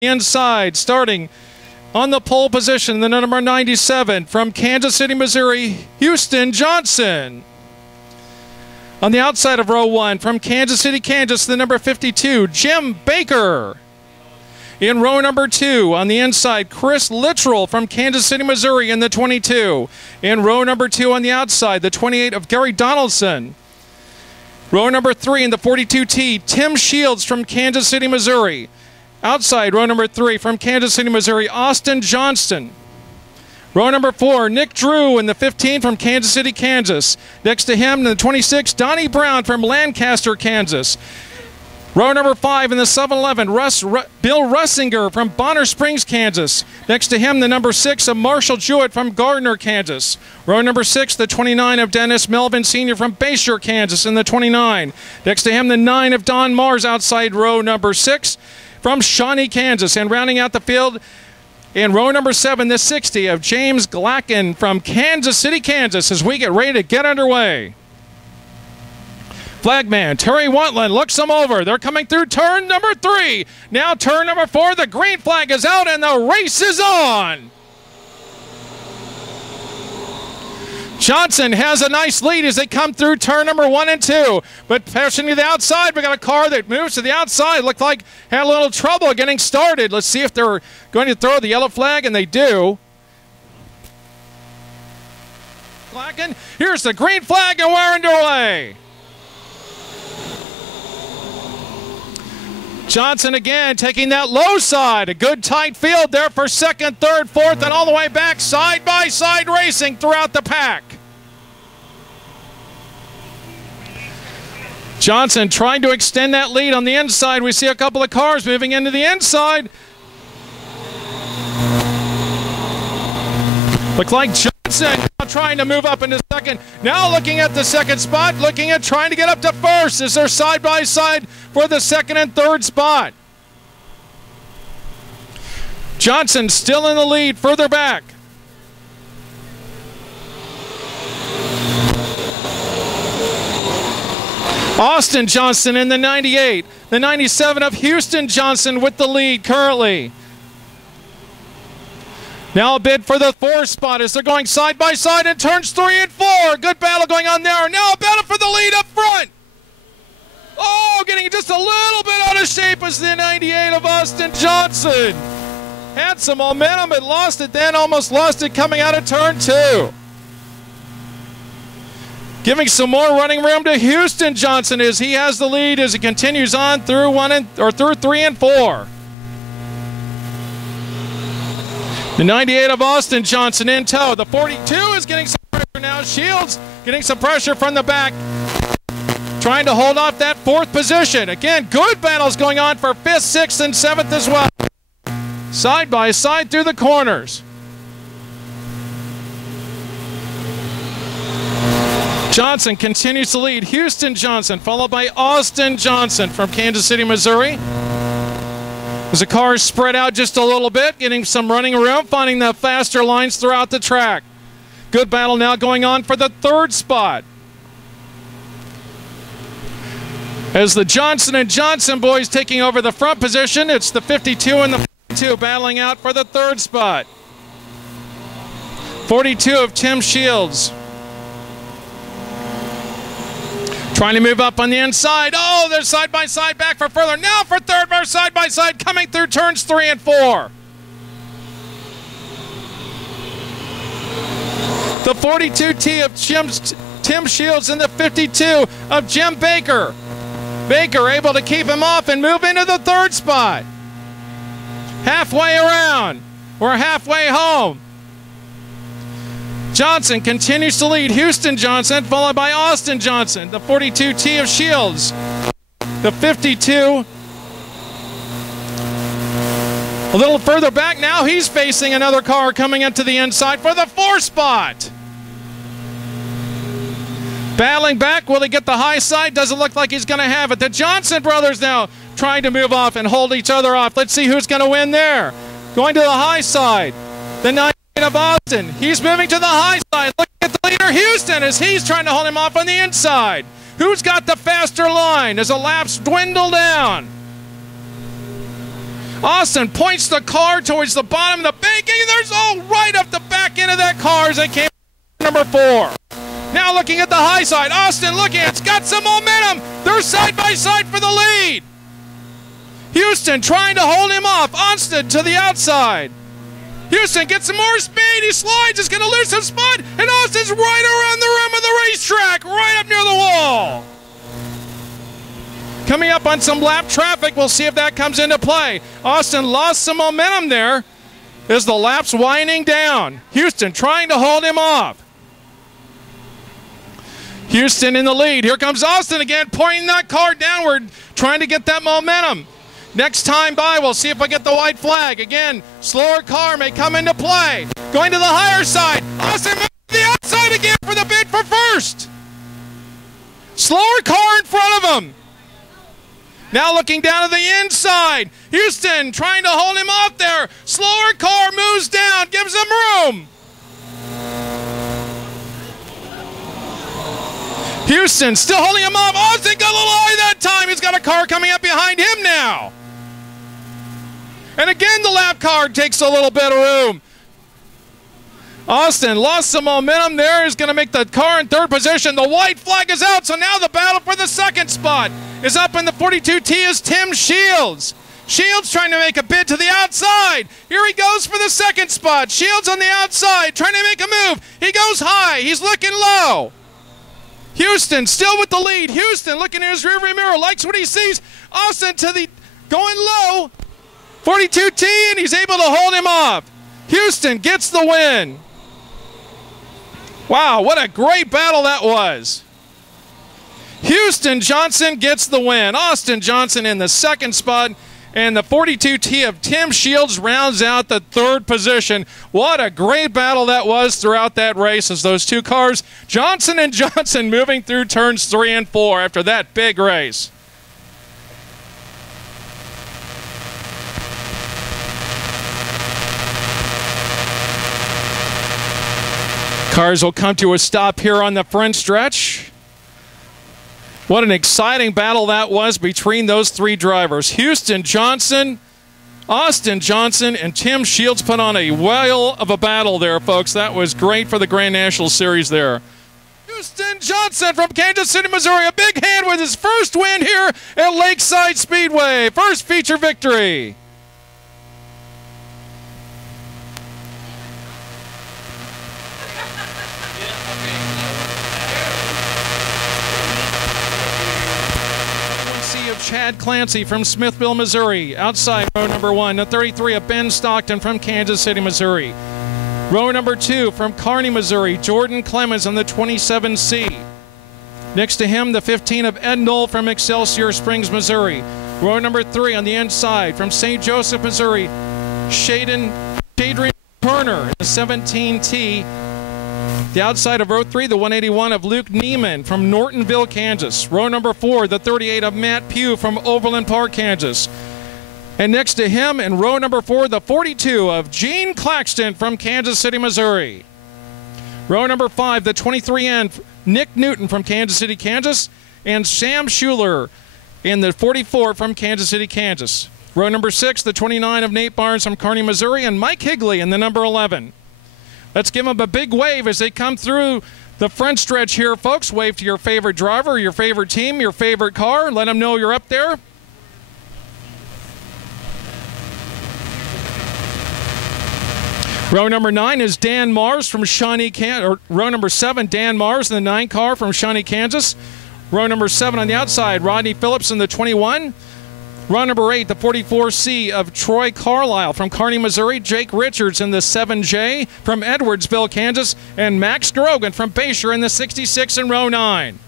inside, starting on the pole position, the number 97 from Kansas City, Missouri, Houston Johnson. On the outside of row 1 from Kansas City, Kansas, the number 52, Jim Baker. In row number 2, on the inside, Chris Littrell from Kansas City, Missouri in the 22. In row number 2 on the outside, the 28 of Gary Donaldson. Row number 3 in the 42T, Tim Shields from Kansas City, Missouri. Outside, row number 3 from Kansas City, Missouri, Austin Johnston. Row number 4, Nick Drew in the 15 from Kansas City, Kansas. Next to him in the 26, Donnie Brown from Lancaster, Kansas. Row number 5 in the 7-11, Bill Russinger from Bonner Springs, Kansas. Next to him, the number 6 of Marshall Jewett from Gardner, Kansas. Row number 6, the 29 of Dennis Melvin Sr. from Bayshore, Kansas in the 29. Next to him, the 9 of Don Mars outside row number 6 from Shawnee, Kansas. And rounding out the field, in row number 7, the 60 of James Glacken from Kansas City, Kansas, as we get ready to get underway. Flagman Terry Wantland looks them over. They're coming through turn number 3. Now turn number 4. The green flag is out and the race is on. Johnson has a nice lead as they come through turn number 1 and 2. But passing to the outside, we got a car that moves to the outside. Looked like had a little trouble getting started. Let's see if they're going to throw the yellow flag, and they do. Glacken, here's the green flag, and we're underway. Johnson again taking that low side. A good tight field there for second, third, fourth, and all the way back, side by side racing throughout the pack. Johnson trying to extend that lead on the inside. We see a couple of cars moving into the inside. Look like Johnson now trying to move up into second. Now looking at the second spot, looking at trying to get up to first as they're side by side for the second and third spot. Johnson still in the lead, further back. Austin Johnson in the 98. The 97 of Houston Johnson with the lead currently. Now a bid for the 4th spot as they're going side by side in turns 3 and 4. Good battle going on there. Now a battle for the lead up front. Oh, getting just a little bit out of shape as the 98 of Austin Johnson. Had some momentum, but lost it then, almost lost it coming out of turn 2. Giving some more running room to Houston Johnson as he has the lead as he continues on through 3 and 4. The 98 of Austin Johnson in tow. The 42 is getting some pressure now. Shields getting some pressure from the back, trying to hold off that 4th position. Again, good battles going on for 5th, 6th, and 7th as well. Side by side through the corners. Johnson continues to lead. Houston Johnson, followed by Austin Johnson from Kansas City, Missouri. As the cars spread out just a little bit, getting some running room, finding the faster lines throughout the track. Good battle now going on for the 3rd spot. As the Johnson & Johnson boys taking over the front position, it's the 52 and the 42 battling out for the 3rd spot. 42 of Tim Shields. Trying to move up on the inside. Oh, they're side by side back for further. Now for 3rd, we're side by side coming through turns 3 and 4. The 42T of Tim Shields and the 52 of Jim Baker. Baker able to keep him off and move into the 3rd spot. Halfway around. We're halfway home. Johnson continues to lead. Houston Johnson, followed by Austin Johnson. The 42T of Shields. The 52. A little further back now, he's facing another car coming into the inside for the 4th spot. Battling back, will he get the high side? Doesn't look like he's going to have it. The Johnson brothers now trying to move off and hold each other off. Let's see who's going to win there. Going to the high side. The 9 of Austin. He's moving to the high side. Look at the leader, Houston, as he's trying to hold him off on the inside. Who's got the faster line as the laps dwindle down? Austin points the car towards the bottom of the bank. There's all right up the back end of that car as they came number 4. Now looking at the high side. Austin looking, it's got some momentum. They're side by side for the lead. Houston trying to hold him off. Austin to the outside. Houston gets some more speed. He slides. He's going to lose some spot. And Austin's right around the rim of the racetrack, right up near the wall. Coming up on some lap traffic, we'll see if that comes into play. Austin lost some momentum there as the lap's winding down. Houston trying to hold him off. Houston in the lead. Here comes Austin again, pointing that car downward, trying to get that momentum. Next time by, we'll see if I get the white flag. Again, slower car may come into play. Going to the higher side. Austin moving to the outside again for the bid for first. Slower car in front of him. Now looking down to the inside. Houston trying to hold him off there. Slower car moves down, gives him room. Houston still holding him off. Austin got a little high that time. He's got a car coming up behind him now. And again, the lap car takes a little bit of room. Austin lost some momentum there. He's going to make the car in third position. The white flag is out, so now the battle for the second spot is up in the 42T is Tim Shields. Shields trying to make a bid to the outside. Here he goes for the second spot. Shields on the outside trying to make a move. He goes high. He's looking low. Houston still with the lead. Houston looking in his rearview mirror, likes what he sees. Austin to the going low. 42T, and he's able to hold him off. Houston gets the win. Wow, what a great battle that was. Houston Johnson gets the win. Austin Johnson in the second spot, and the 42T of Tim Shields rounds out the third position. What a great battle that was throughout that race as those two cars, Johnson and Johnson, moving through turns 3 and 4 after that big race. Cars will come to a stop here on the front stretch. What an exciting battle that was between those three drivers. Houston Johnson, Austin Johnson, and Tim Shields put on a whale of a battle there, folks. That was great for the Grand National Series there. Houston Johnson from Kansas City, Missouri, a big hand with his first win here at Lakeside Speedway. First feature victory. Chad Clancy from Smithville, Missouri. Outside row number 1, the 33 of Ben Stockton from Kansas City, Missouri. Row number 2 from Kearney, Missouri, Jordan Clemens on the 27C. Next to him, the 15 of Ed Knoll from Excelsior Springs, Missouri. Row number 3 on the inside from St. Joseph, Missouri, Shadrian Turner in the 17T. The outside of row 3, the 181 of Luke Neiman from Nortonville, Kansas. Row number 4, the 38 of Matt Pugh from Overland Park, Kansas. And next to him in row number 4, the 42 of Gene Claxton from Kansas City, Missouri. Row number 5, the 23N, Nick Newton from Kansas City, Kansas. And Sam Schuler in the 44 from Kansas City, Kansas. Row number 6, the 29 of Nate Barnes from Kearney, Missouri. And Mike Higley in the number 11. Let's give them a big wave as they come through the front stretch here, folks. Wave to your favorite driver, your favorite team, your favorite car. Let them know you're up there. Row number 9 is Dan Mars from Shawnee, Kansas. Or row number 7, Dan Mars in the 9 car from Shawnee, Kansas. Row number 7 on the outside, Rodney Phillips in the 21. Row number 8, the 44C of Troy Carlisle from Kearney, Missouri. Jake Richards in the 7J from Edwardsville, Kansas. And Max Grogan from Bayshore in the 66 in row 9.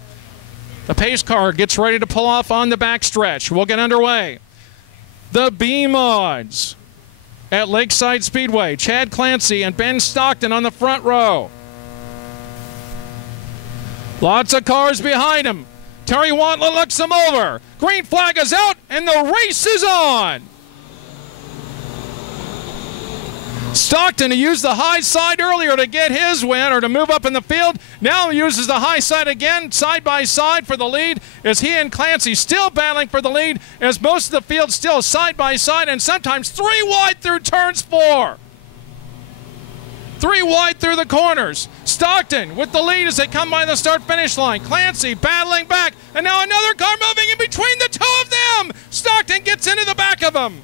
The pace car gets ready to pull off on the backstretch. We'll get underway. The B-Mods at Lakeside Speedway. Chad Clancy and Ben Stockton on the front row. Lots of cars behind him. Terry Wantler looks them over. Green flag is out, and the race is on. Stockton, who used the high side earlier to get his win or to move up in the field, now uses the high side again, side by side for the lead, as he and Clancy still battling for the lead, as most of the field still side by side, and sometimes 3 wide through turns 4. 3 wide through the corners. Stockton with the lead as they come by the start-finish line. Clancy battling back, and now another car moving in between the two of them. Stockton gets into the back of him.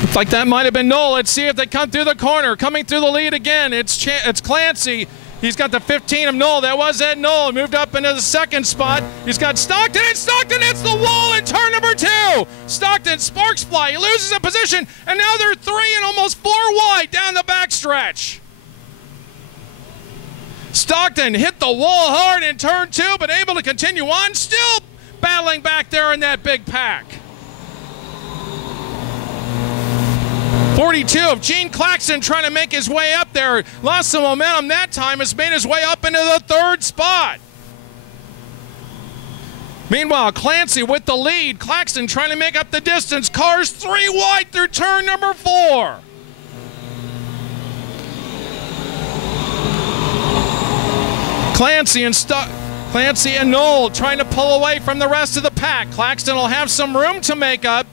Looks like that might have been Noel. Let's see if they come through the corner. Coming through the lead again, it's Clancy. He's got the 15 of Noel. That was Ed Noel. Moved up into the second spot. He's got Stockton, and Stockton hits the wall in turn number 2. Stockton sparks fly. He loses a position, and now they're 3 and almost 4 wide down the backstretch. Stockton hit the wall hard in turn 2, but able to continue on, still battling back there in that big pack. 42 of Gene Claxton trying to make his way up there. Lost some momentum that time, has made his way up into the 3rd spot. Meanwhile, Clancy with the lead. Claxton trying to make up the distance. Cars 3 wide through turn number 4. Clancy and Noel trying to pull away from the rest of the pack. Claxton will have some room to make up.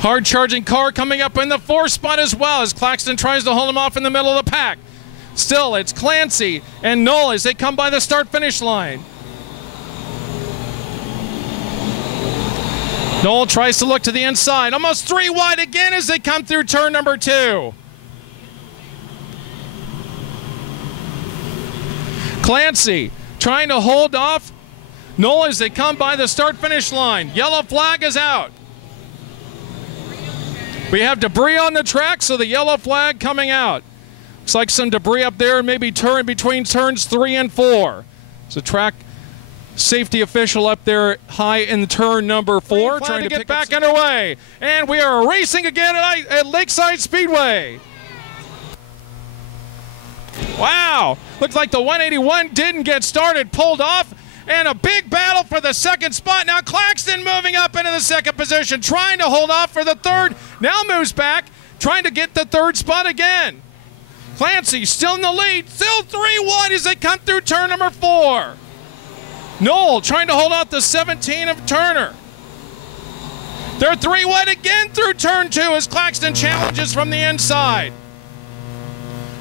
Hard charging car coming up in the 4th spot as well as Claxton tries to hold him off in the middle of the pack. Still, it's Clancy and Noel as they come by the start-finish line. Noel tries to look to the inside. Almost 3 wide again as they come through turn number 2. Clancy trying to hold off Noel as they come by the start-finish line. Yellow flag is out. We have debris on the track, so the yellow flag coming out. Looks like some debris up there, maybe turn between turns 3 and 4. There's a track safety official up there high in turn number 4 trying to get back underway. And we are racing again at Lakeside Speedway. Wow, looks like the 181 didn't get started, pulled off. And a big battle for the 2nd spot. Now Claxton moving up into the 2nd position, trying to hold off for the 3rd. Now moves back, trying to get the 3rd spot again. Clancy still in the lead, still 3 wide as they come through turn number 4. Noel trying to hold off the 17 of Turner. They're 3 wide again through turn 2 as Claxton challenges from the inside.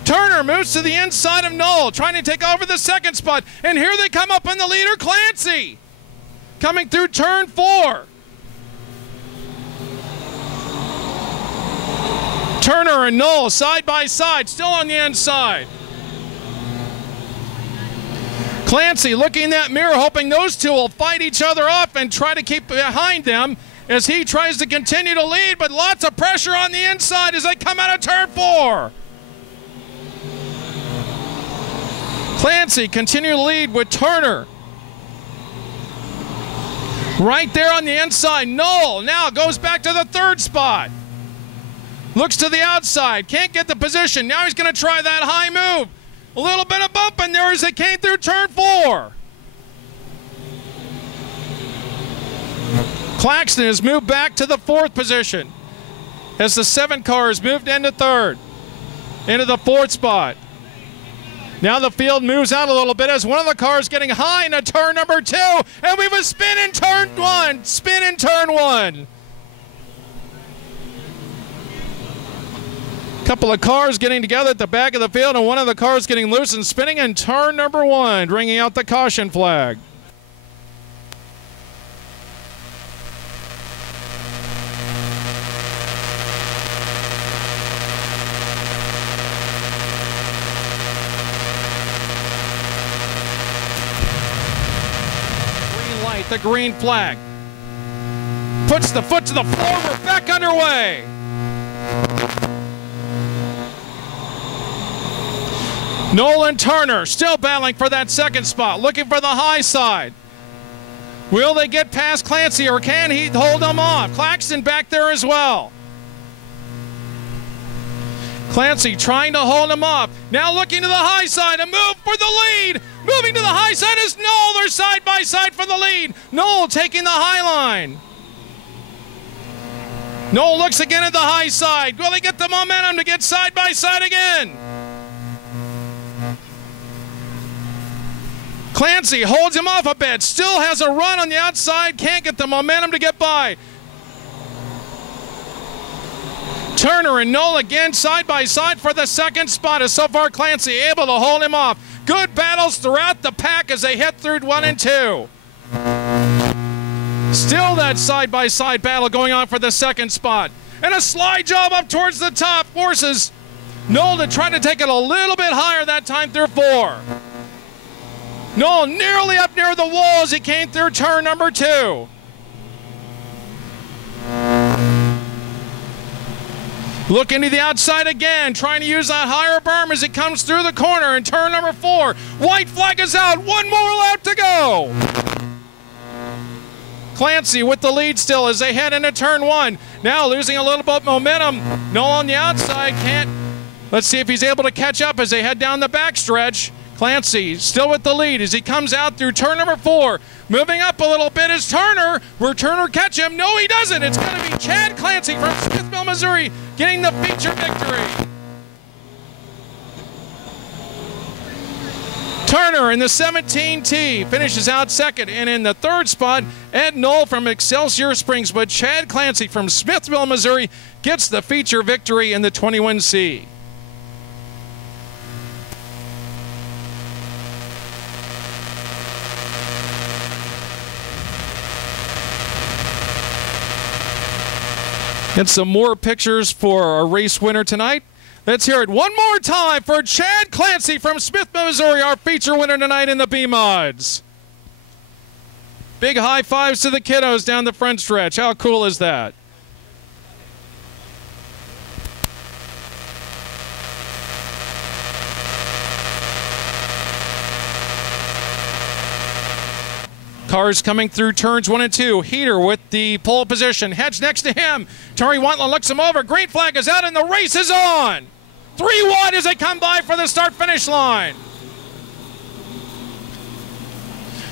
Turner moves to the inside of Noel, trying to take over the 2nd spot. And here they come up on the leader, Clancy. Coming through turn 4. Turner and Noel side by side, still on the inside. Clancy looking in that mirror, hoping those two will fight each other off and try to keep behind them as he tries to continue to lead, but lots of pressure on the inside as they come out of turn 4. Clancy continue to lead with Turner. Right there on the inside, Noel now goes back to the 3rd spot. Looks to the outside, can't get the position. Now he's going to try that high move. A little bit of bump in there as they came through turn 4. Claxton has moved back to the 4th position as the 7 cars moved into 3rd, into the 4th spot. Now the field moves out a little bit as one of the cars getting high into turn number 2, and we have a spin in turn 1. Spin in turn 1. Couple of cars getting together at the back of the field, and one of the cars getting loose and spinning in turn number 1, ringing out the caution flag. The green flag. Puts the foot to the floor. We're back underway. Nolan Turner still battling for that 2nd spot, looking for the high side. Will they get past Clancy, or can he hold them off? Claxton back there as well. Clancy trying to hold him off. Now looking to the high side. A move for the lead. Moving to the high side is Knoll. They're side by side for the lead. Knoll taking the high line. Knoll looks again at the high side. Will he get the momentum to get side by side again? Clancy holds him off a bit. Still has a run on the outside. Can't get the momentum to get by. Turner and Knoll again side by side for the second spot. As so far Clancy able to hold him off. Good battles throughout the pack as they hit through 1 and 2. Still that side-by-side battle going on for the second spot. And a slide job up towards the top forces Knoll to try to take it a little bit higher that time through 4. Knoll nearly up near the wall as he came through turn number 2. Looking to the outside again, trying to use that higher berm as it comes through the corner in turn number 4. White flag is out, 1 more lap to go. Clancy with the lead still as they head into turn 1. Now losing a little bit of momentum. Knoll on the outside can't. Let's see if he's able to catch up as they head down the backstretch. Clancy still with the lead as he comes out through turn number 4. Moving up a little bit is Turner. Will Turner catch him? No, he doesn't. It's going to be Chad Clancy from Smithville, Missouri, getting the feature victory. Turner in the 17T finishes out second, and in the third spot, Ed Knoll from Excelsior Springs, but Chad Clancy from Smithville, Missouri gets the feature victory in the 21C. And some more pictures for our race winner tonight. Let's hear it one more time for Chad Clancy from Smithville, Missouri, our feature winner tonight in the B-Mods. Big high fives to the kiddos down the front stretch. How cool is that? Cars coming through turns 1 and 2. Heater with the pole position. Hedge next to him. Terry Wantland looks him over. Green flag is out and the race is on. 3 wide as they come by for the start-finish line.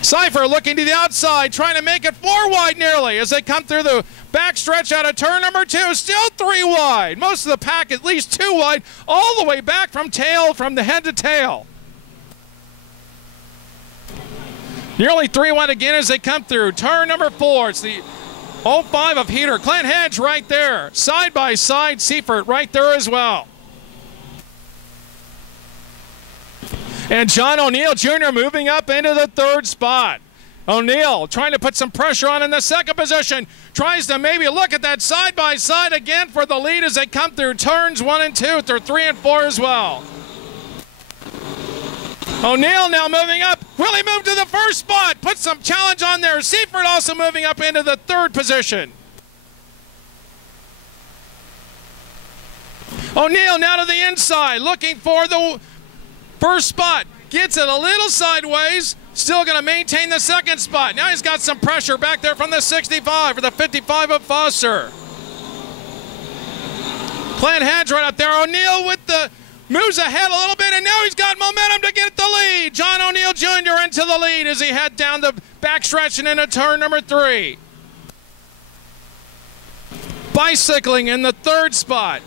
Cypher looking to the outside, trying to make it 4 wide nearly as they come through the backstretch out of turn number 2. Still 3 wide. Most of the pack at least 2 wide, all the way back from the head to tail. Nearly 3 wide again as they come through. Turn number 4. It's the 05 of Heater. Clint Hedge right there. Side by side, Seifert right there as well. And John O'Neill Jr. moving up into the 3rd spot. O'Neill trying to put some pressure on in the 2nd position. Tries to maybe look at that side by side again for the lead as they come through turns 1 and 2. They're 3 and 4 as well. O'Neill now moving up. Will he move to the 1st spot? Put some challenge on there. Seifert also moving up into the 3rd position. O'Neill now to the inside, looking for the 1st spot. Gets it a little sideways. Still going to maintain the 2nd spot. Now he's got some pressure back there from the 65 or the 55 of Foster. Clint Hedge right up there. O'Neill with the moves ahead a little bit, and now he's got momentum to get the lead. John O'Neill Jr. into the lead as he head down the backstretch and into turn number 3. Bicycling in the 3rd spot.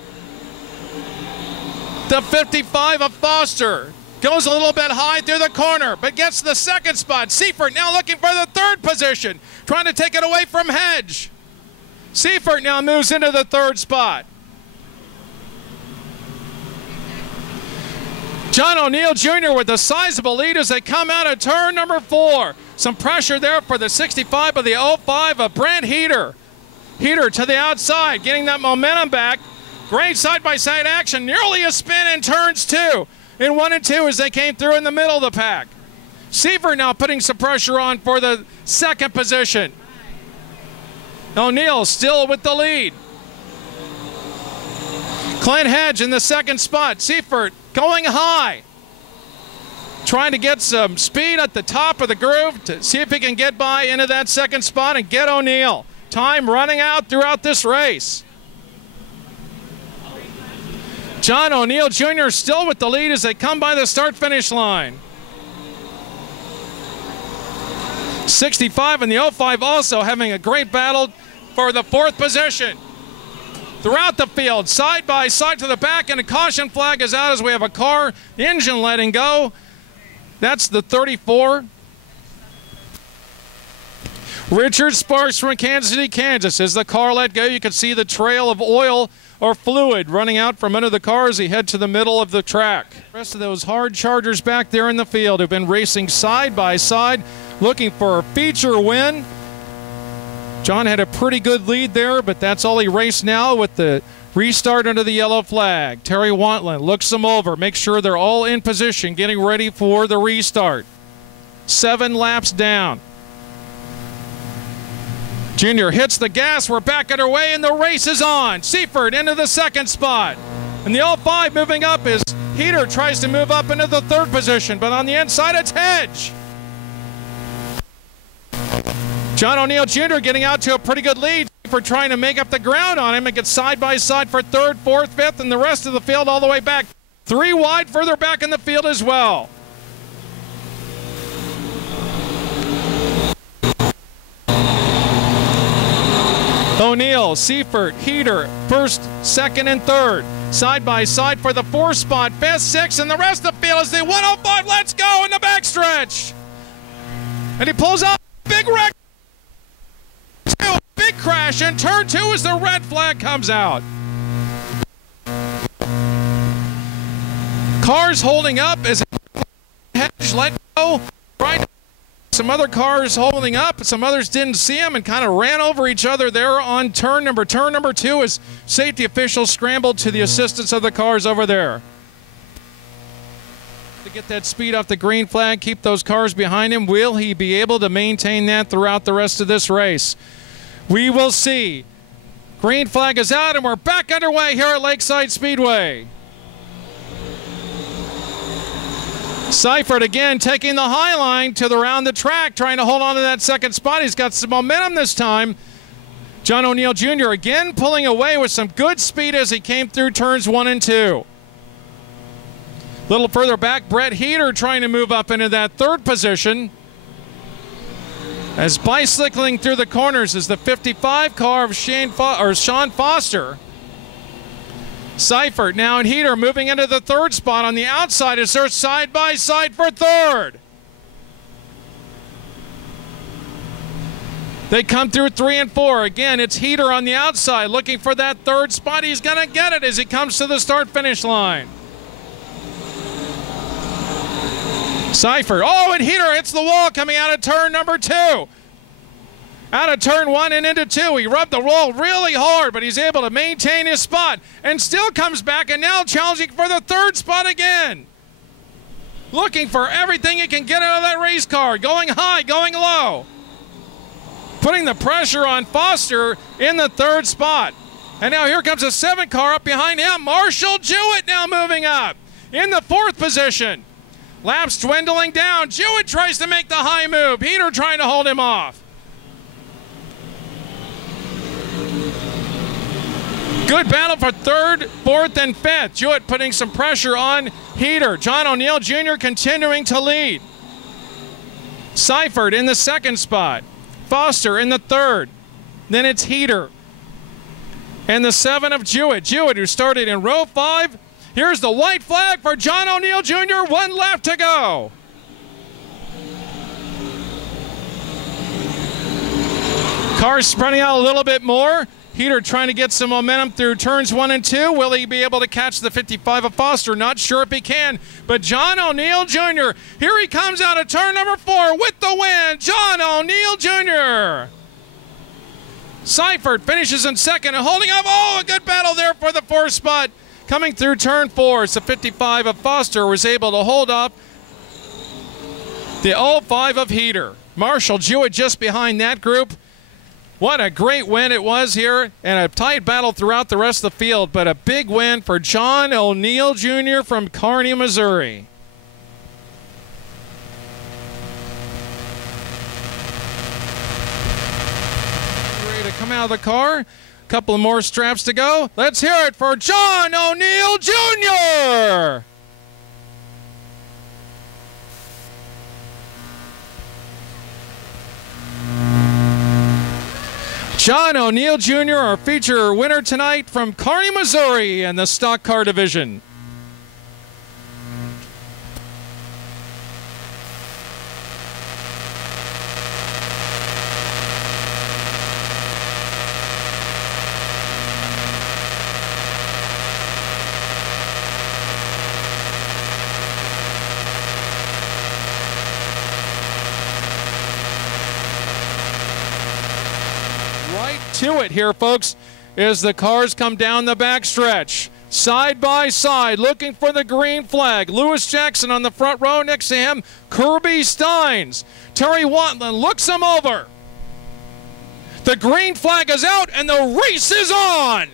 The 55 of Foster goes a little bit high through the corner, but gets the 2nd spot. Seifert now looking for the 3rd position, trying to take it away from Hedge. Seifert now moves into the 3rd spot. John O'Neill Jr. with a sizable lead as they come out of turn number 4. Some pressure there for the 65 of the 05 of Brent Heater. Heater to the outside, getting that momentum back. Great side-by-side action, nearly a spin in turns 2. In 1 and 2 as they came through in the middle of the pack. Seifert now putting some pressure on for the 2nd position. O'Neill still with the lead. Clint Hedge in the 2nd spot. Seifert going high. Trying to get some speed at the top of the groove to see if he can get by into that 2nd spot and get O'Neill. Time running out throughout this race. John O'Neill Jr. still with the lead as they come by the start-finish line. 65 and the 05 also having a great battle for the 4th position. Throughout the field, side by side to the back, and a caution flag is out as we have a car engine letting go. That's the 34. Richard Sparks from Kansas City, Kansas. As the car let go, you can see the trail of oil or fluid running out from under the car as he head to the middle of the track. The rest of those hard chargers back there in the field have been racing side by side, looking for a feature win. John had a pretty good lead there, but that's all he raced now with the restart under the yellow flag. Terry Wantland looks them over, makes sure they're all in position, getting ready for the restart. 7 laps down. Junior hits the gas. We're back underway, and the race is on. Seaford into the 2nd spot. And the 05 moving up as Heater tries to move up into the 3rd position, but on the inside it's Hedge. John O'Neill Jr. getting out to a pretty good lead for trying to make up the ground on him and get side by side for 3rd, 4th, 5th, and the rest of the field all the way back. 3 wide further back in the field as well. O'Neill, Seifert, Heater, 1st, 2nd, and 3rd. Side by side for the 4th spot, 5th, 6th, and the rest of the field is the 105. Let's go in the backstretch. And he pulls out a big wreck. Big crash in turn 2 as the red flag comes out. Cars holding up as Hedge let go. Right. Some other cars holding up, some others didn't see him and kind of ran over each other there on turn number 2 as safety officials scrambled to the assistance of the cars over there. To get that speed off the green flag, keep those cars behind him. Will he be able to maintain that throughout the rest of this race? We will see. Green flag is out and we're back underway here at Lakeside Speedway. Seifert again taking the high line to around the track, trying to hold on to that 2nd spot. He's got some momentum this time. John O'Neill Jr. again pulling away with some good speed as he came through turns 1 and 2. A little further back, Brett Heater trying to move up into that 3rd position. As bicycling through the corners is the 55 car of Sean Foster. Seifert now in Heater moving into the 3rd spot on the outside as they're side by side for 3rd. They come through 3 and 4. Again, it's Heater on the outside looking for that 3rd spot. He's going to get it as he comes to the start-finish line. Seifert, oh, and Heater hits the wall coming out of turn number 2. Out of turn 1 and into 2. He rubbed the wall really hard, but he's able to maintain his spot and still comes back and now challenging for the 3rd spot again. Looking for everything he can get out of that race car. Going high, going low. Putting the pressure on Foster in the 3rd spot. And now here comes a 7 car up behind him. Marshall Jewett now moving up in the 4th position. Laps dwindling down. Jewett tries to make the high move. Heater trying to hold him off. Good battle for 3rd, 4th, and 5th. Jewett putting some pressure on Heater. John O'Neill Jr. continuing to lead. Seifert in the 2nd spot. Foster in the 3rd. Then it's Heater. And the 7 of Jewett. Jewett, who started in row 5. Here's the white flag for John O'Neill Jr. 1 lap to go. Cars spreading out a little bit more. Heater trying to get some momentum through turns 1 and 2. Will he be able to catch the 55 of Foster? Not sure if he can. But John O'Neill Jr., here he comes out of turn number 4 with the win. John O'Neill Jr. Seifert finishes in 2nd and holding up. Oh, a good battle there for the 4th spot. Coming through turn 4, it's the 55 of Foster was able to hold up the 05 of Heater. Marshall Jewett just behind that group. What a great win it was here, and a tight battle throughout the rest of the field, but a big win for John O'Neill Jr. from Kearney, Missouri. Ready to come out of the car. couple more straps to go. Let's hear it for John O'Neill Jr. John O'Neill Jr., our feature winner tonight from Kearney, Missouri in the stock car division. Right to it here, folks, as the cars come down the backstretch. Side by side, looking for the green flag. Lewis Jackson on the front row. Next to him, Kirby Steins. Terry Watland looks him over. The green flag is out, and the race is on.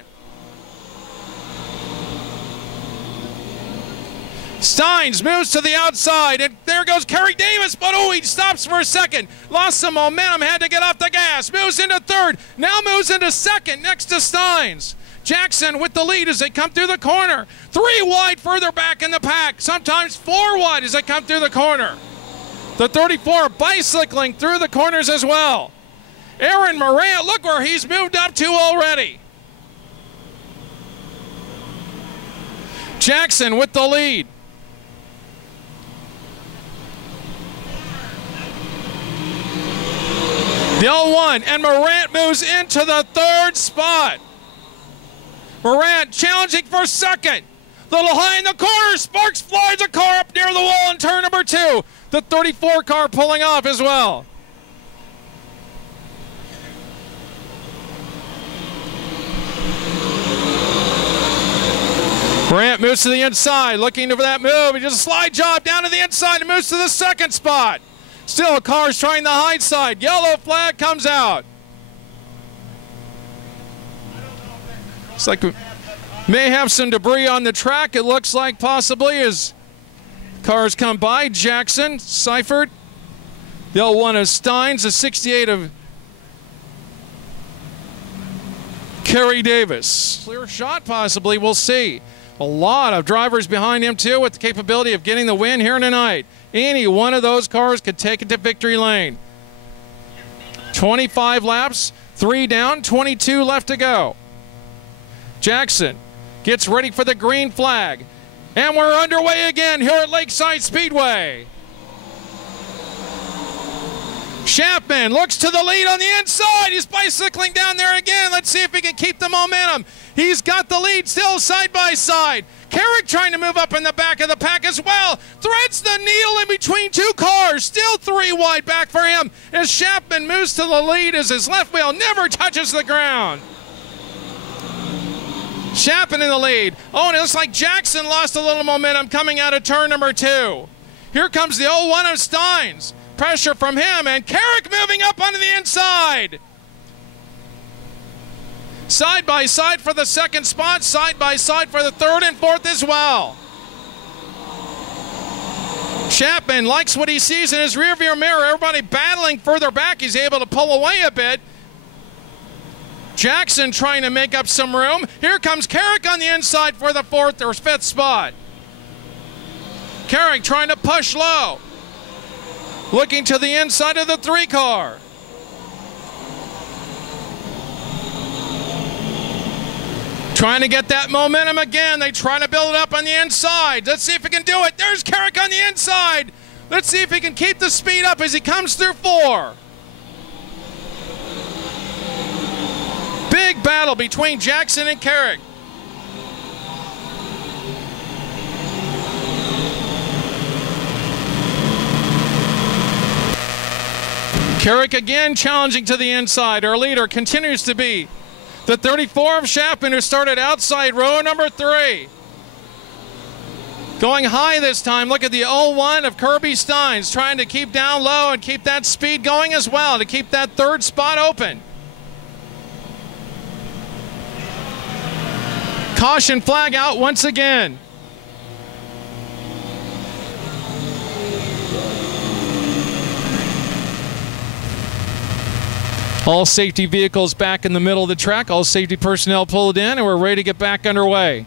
Steins moves to the outside, and there goes Kerry Davis, but oh, he stops for a second. Lost some momentum, had to get off the gas. Moves into third, now moves into second next to Steins. Jackson with the lead as they come through the corner. 3 wide further back in the pack, sometimes 4 wide as they come through the corner. The 34 bicycling through the corners as well. Aaron Morant, look where he's moved up to already. Jackson with the lead. The 0-1, and Morant moves into the 3rd spot. Morant challenging for second. Little high in the corner, Sparks flies a car up near the wall in turn number 2. The 34 car pulling off as well. Morant moves to the inside, looking for that move. He does a slide job down to the inside and moves to the 2nd spot. Still, cars trying the high side. Yellow flag comes out. It's like we may have some debris on the track, it looks like, possibly, as cars come by. Jackson, Seifert. The 0-1 is Steins, the 68 of Kerry Davis. Clear shot, possibly, we'll see. A lot of drivers behind him, too, with the capability of getting the win here tonight. Any one of those cars could take it to victory lane. 25 laps, 3 down, 22 left to go. Jackson gets ready for the green flag. And we're underway again here at Lakeside Speedway. Chapman looks to the lead on the inside. He's bicycling down there again. Let's see if he can keep the momentum. He's got the lead still side by side. Carrick trying to move up in the back of the pack as well. Threads the needle in between 2 cars. Still 3 wide back for him as Chapman moves to the lead as his left wheel never touches the ground. Chapman in the lead. Oh, and it looks like Jackson lost a little momentum coming out of turn number 2. Here comes the 0-1 of Steins. Pressure from him, and Carrick moving up onto the inside. Side by side for the 2nd spot, side by side for the 3rd and 4th as well. Chapman likes what he sees in his rearview mirror. Everybody battling further back. He's able to pull away a bit. Jackson trying to make up some room. Here comes Carrick on the inside for the 4th or 5th spot. Carrick trying to push low. Looking to the inside of the 3 car. Trying to get that momentum again. They try to build it up on the inside. Let's see if he can do it. There's Carrick on the inside. Let's see if he can keep the speed up as he comes through 4. Big battle between Jackson and Carrick. Carrick again challenging to the inside. Our leader continues to be the 34 of Chapman, who started outside row number 3. Going high this time. Look at the 0-1 of Kirby Steins, trying to keep down low and keep that speed going as well to keep that 3rd spot open. Caution flag out once again. All safety vehicles back in the middle of the track. All safety personnel pulled in, and we're ready to get back underway.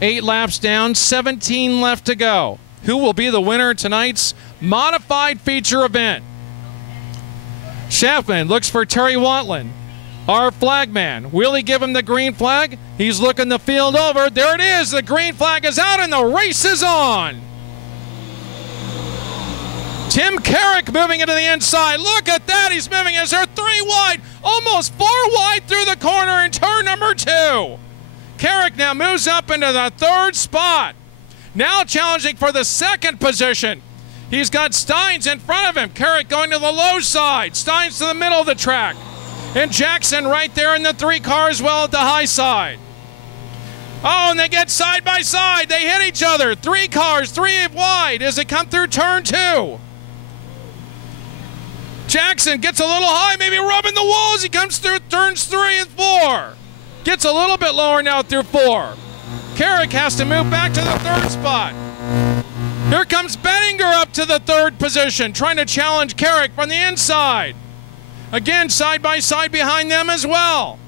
8 laps down, 17 left to go. Who will be the winner of tonight's modified feature event? Schaffman looks for Terry Wantland, our flagman. Will he give him the green flag? He's looking the field over. There it is. The green flag is out, and the race is on. Tim Carrick moving into the inside. Look at that. He's moving as they're 3 wide, almost 4 wide through the corner in turn number 2. Carrick now moves up into the 3rd spot. Now challenging for the 2nd position. He's got Steins in front of him. Carrick going to the low side. Steins to the middle of the track. And Jackson right there in the 3 car as well at the high side. Oh, and they get side by side. They hit each other. 3 cars, 3 wide as they come through turn 2. Jackson gets a little high, maybe rubbing the walls. He comes through turns 3 and 4. Gets a little bit lower now through 4. Carrick has to move back to the 3rd spot. Here comes Bettinger up to the 3rd position, trying to challenge Carrick from the inside. Again, side by side behind them as well.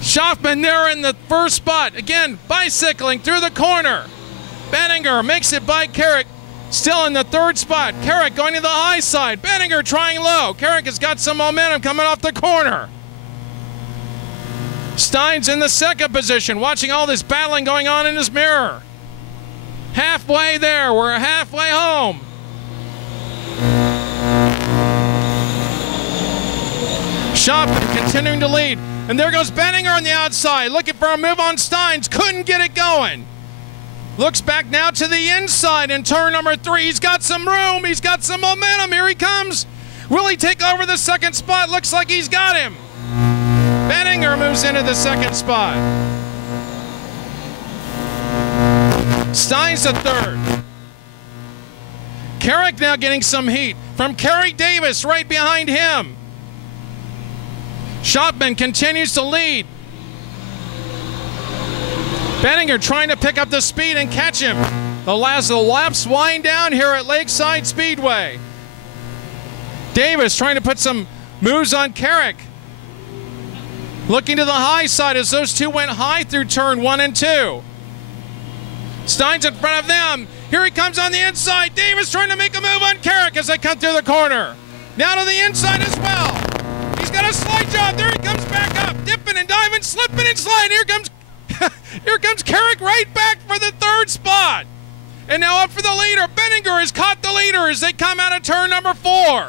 Schaffman there in the 1st spot. Again, bicycling through the corner. Bettinger makes it by Carrick. Still in the 3rd spot. Carrick going to the high side. Bettinger trying low. Carrick has got some momentum coming off the corner. Steins in the 2nd position, watching all this battling going on in his mirror. Halfway there. We're halfway home. Schaffman continuing to lead. And there goes Bettinger on the outside, looking for a move on Steins. Couldn't get it going. Looks back now to the inside in turn number 3. He's got some room. He's got some momentum. Here he comes. Will he take over the 2nd spot? Looks like he's got him. Bettinger moves into the 2nd spot. Steins the 3rd. Carrick now getting some heat from Kerry Davis right behind him. Schaffman continues to lead. Bettinger trying to pick up the speed and catch him. The last of the laps wind down here at Lakeside Speedway. Davis trying to put some moves on Carrick. Looking to the high side as those two went high through turn 1 and 2. Steins in front of them. Here he comes on the inside. Davis trying to make a move on Carrick as they come through the corner. Now to the inside as well. He's got a slide job. There he comes back up. Dipping and diving, slipping and sliding. Here comes Carrick right back for the 3rd spot. And now up for the leader. Bettinger has caught the leader as they come out of turn number 4.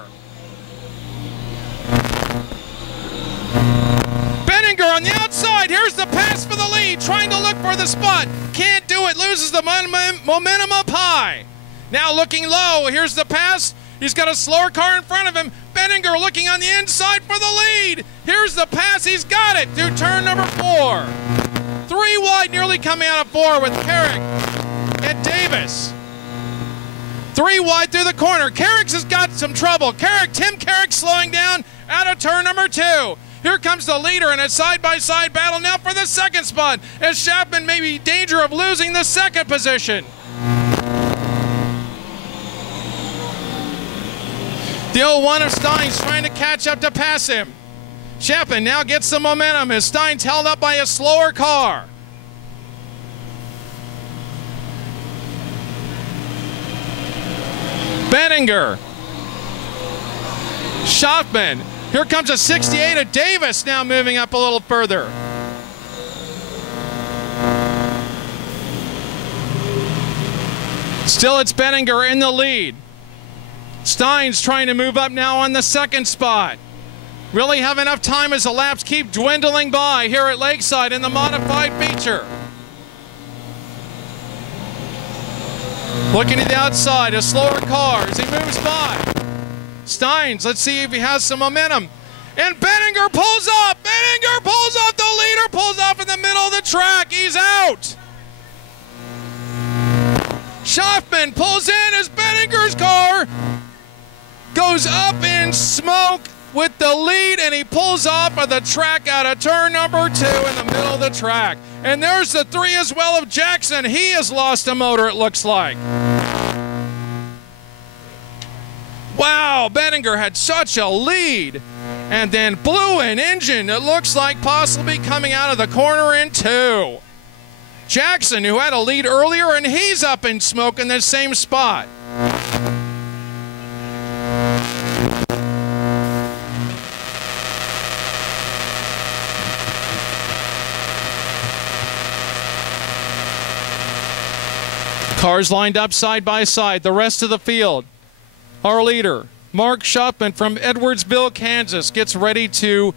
Bettinger on the outside. Here's the pass for the lead. Trying to look for the spot. Can't do it. Loses the momentum up high. Now looking low. Here's the pass. He's got a slower car in front of him. Bettinger looking on the inside for the lead. Here's the pass. He's got it through turn number 4. 3 wide, nearly coming out of 4 with Carrick and Davis. 3 wide through the corner. Carrick's has got some trouble. Tim Carrick slowing down out of turn number 2. Here comes the leader in a side-by-side battle now for the 2nd spot, as Schaffman may be in danger of losing the 2nd position. The 0-1 of Steins trying to catch up to pass him. Schaffman now gets the momentum as Steins held up by a slower car. Bettinger. Schaffman. Here comes a 68 of Davis now moving up a little further. Still it's Bettinger in the lead. Steins trying to move up now on the 2nd spot. Really have enough time as the laps keep dwindling by here at Lakeside in the modified feature. Looking to the outside, a slower car as he moves by. Steins, let's see if he has some momentum. And Bettinger pulls off. Bettinger pulls off. The leader pulls off in the middle of the track. He's out. Schaffman pulls in as Bettinger's car goes up in smoke with the lead, and he pulls off of the track out of turn number 2 in the middle of the track. And there's the 3 as well of Jackson. He has lost a motor, it looks like. Wow, Bettinger had such a lead. And then blew an engine, it looks like possibly coming out of the corner in 2. Jackson, who had a lead earlier, and he's up in smoke in the same spot. Cars lined up side by side. The rest of the field. Our leader, Mark Shopman from Edwardsville, Kansas, gets ready to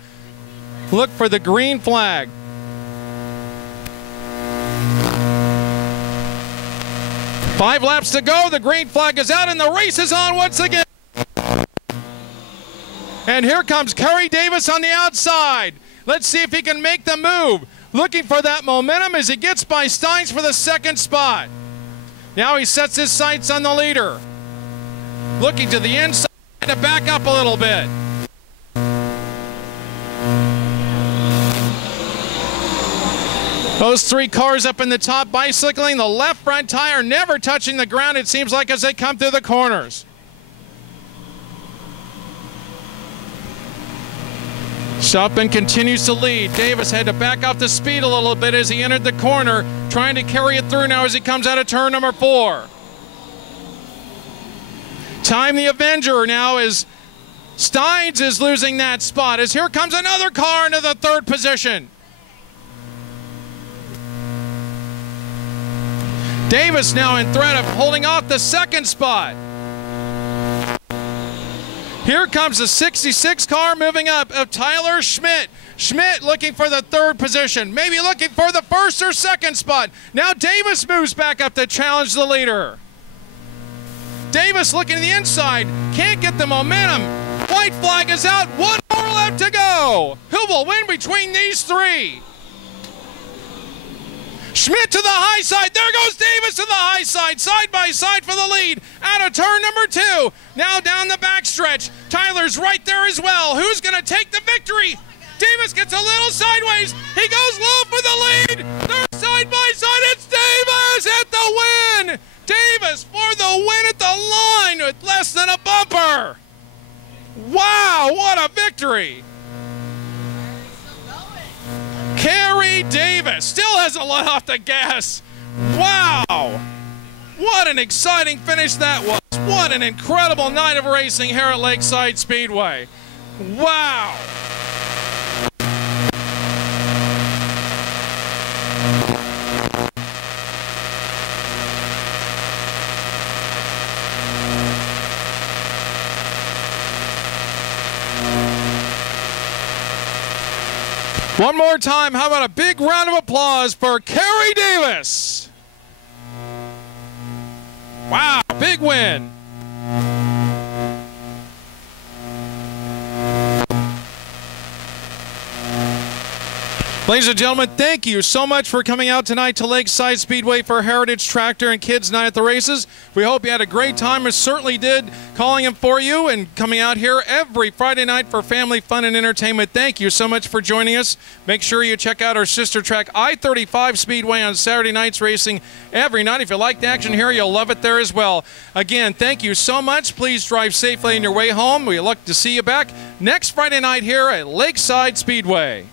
look for the green flag. Five laps to go. The green flag is out and the race is on once again. And here comes Kerry Davis on the outside. Let's see if he can make the move. Looking for that momentum as he gets by Steins for the second spot. Now he sets his sights on the leader. Looking to the inside to back up a little bit. Those 3 cars up in the top bicycling, the left front tire never touching the ground, it seems like, as they come through the corners. Shopman continues to lead. Davis had to back off the speed a little bit as he entered the corner, trying to carry it through now as he comes out of turn number 4. Time the Avenger now as Steins is losing that spot as here comes another car into the 3rd position. Davis now in threat of holding off the 2nd spot. Here comes the 66 car moving up of Tyler Schmidt. Schmidt looking for the 3rd position, maybe looking for the 1st or 2nd spot. Now Davis moves back up to challenge the leader. Davis looking to the inside, can't get the momentum. White flag is out, 1 more lap to go. Who will win between these 3? Schmidt to the high side. There goes Davis to the high side by side for the lead. Out of turn number 2. Now down the backstretch. Tyler's right there as well. Who's going to take the victory? Davis gets a little sideways. He goes low for the lead. They're side by side. It's Davis at the win. Davis for the win at the line with less than a bumper. Wow, what a victory. Kerry Davis still hasn't let off the gas. Wow. What an exciting finish that was. What an incredible night of racing here at Lakeside Speedway. Wow. One more time, how about a big round of applause for Kerry Davis? Wow, big win. Ladies and gentlemen, thank you so much for coming out tonight to Lakeside Speedway for Heritage Tractor and Kids Night at the Races. We hope you had a great time. We certainly did, calling them for you and coming out here every Friday night for family fun and entertainment. Thank you so much for joining us. Make sure you check out our sister track, I-35 Speedway, on Saturday nights racing every night. If you like the action here, you'll love it there as well. Again, thank you so much. Please drive safely on your way home. We look to see you back next Friday night here at Lakeside Speedway.